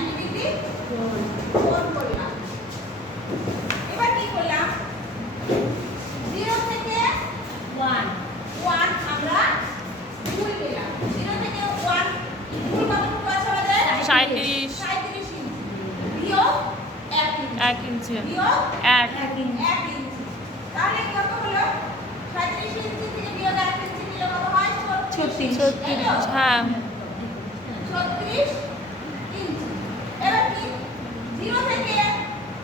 90 degree কোণ করলাম। এবার কি করলাম, 0 থেকে 1 আমরা ভুল পেলাম। 0 থেকে 1 ভুল কতটুকু আছে আমাদের? 37 ইঞ্চি বিয়োগ 1 ইঞ্চি বিয়োগ 1 ইঞ্চি। তাহলে কত হলো? 37 ইঞ্চি থেকে বিয়োগ 1 ইঞ্চি দিলে কত হয়? 36 হ্যাঁ 36 ইঞ্চি। এবার কি 0 থেকে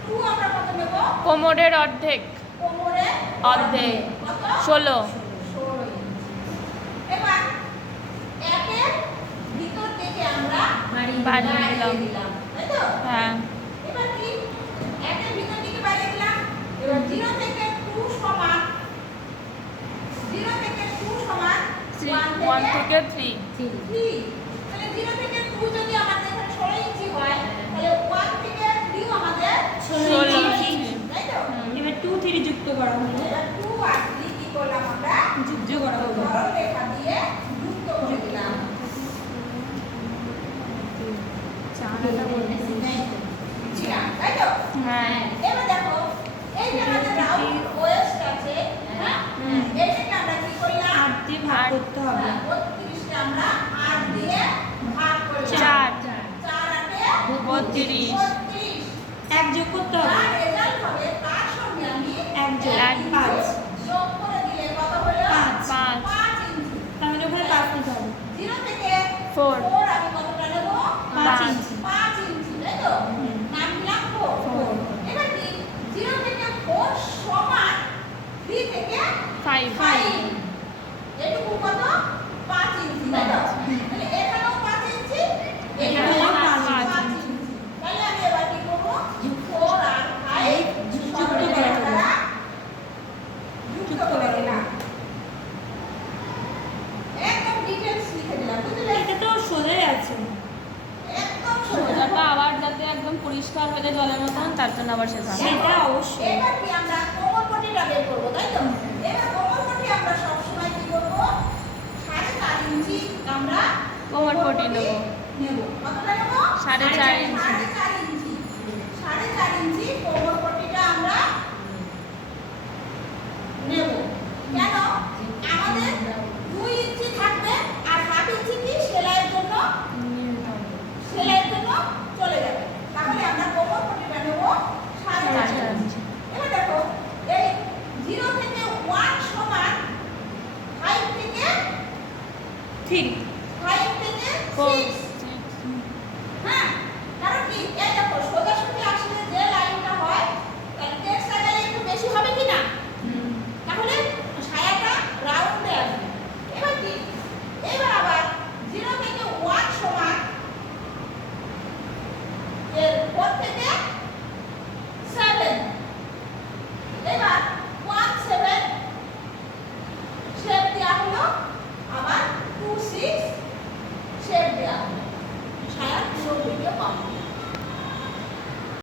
2 আমরা কত নেব? কোমরের অর্ধেক কোমরের অর্ধেক কত? 16 16 ইঞ্চি। এবার 1 এর ভিতর থেকে আমরা বাড়িয়ে দিলাম, তাই তো? হ্যাঁ এবার কি 1 এর ভিতর থেকে বাড়িয়ে দিলাম। এবার 0 থেকে 2 সমান 0 থেকে 2 সমান 1 থেকে 3 3। তাহলে 0 থেকে 2 যদি আমাদের এখানে 16 ইঞ্চি হয়, তাহলে 1 থেকে 3 আমাদের 16 ইঞ্চি। তাই তো? এবার 2 3 যুক্ত করা হলো, এবার 2 আর 3 কি করলাম আমরা? যুক্ত করা হলো। সরল রেখা দিয়ে যুক্ত করে দিলাম। তাই তো? হ্যাঁ এবার দেখো, এই যে আমাদের রাউন্ড ওয়েস্ট আছে, হ্যাঁ, এইটাকে আমরা কি করলাম? 8 দিয়ে ভাগ করতে হবে। 32 কে আমরা 8 দিয়ে ভাগ করলাম। 4 4 আটে 32 32। এক যোগ করতে হবে, যার রেজাল্ট হবে তার সঙ্গে আমি এক যোগ, এক 5। যোগ করে দিলে কত হলো? 5 5 ইঞ্চি। তাহলে ওখানে 5 নিতে হবে। 0 থেকে 4 4 আমি কতটা নেব? 5 ইঞ্চি। 5 ইঞ্চি, তাই তো? নাম দিলাম 4। এবার কি 0 থেকে 4 সমান 3 থেকে 5 5। এটুকু কত? 5 ইঞ্চি, তাই তো? তাহলে এখানেও 5 ইঞ্চি, এখানেও 5 ইঞ্চি। তাহলে আমি এবার কি করব? 4 আর 5 যুক্ত করা হলো। যুক্ত করে দিলাম। একদম ডিটেইলস লিখে দিলাম, বুঝলে? এটা তো সোজাই আছে। একদম সোজা। সোজাটা আবার যাতে একদম পরিষ্কার হয়ে যায় জলের মতন, তার জন্য আবার শেখা সেটা অবশ্যই। এবার কি আমরা কোমরপটিটা বের করবো, তাই তো? এবার কোমরপটি আমরা সবসময় কি করবো? 4.5 ইঞ্চি আমরা কোমরপটি নেব। নেব। কতটা নেব? 4.5 ইঞ্চি। 4.5 ইঞ্চি। 4.5 ইঞ্চি কোমরপটিটা আমরা নেব। কেন? আমাদের 2 ইঞ্চি থাকবে আর 1/2 ইঞ্চি কি সেলাইয়ের জন্য চলে যাবে। তাহলে আমরা কোমরপটিটা নেব 4.5 ইঞ্চি। এবার দেখো, এই 0 থেকে 1 সমান 5 থেকে 3 6। হ্যাঁ, কারণ কি এই দেখো সোজাসুজি আসলে যে লাইনটা হয় তার টেক্সট আকারে একটু বেশি হবে কি না? তাহলে ছায়াটা রাউন্ডে আসবে। এবার কি, এবার আবার 0 থেকে 1 সমান এর 4 থেকে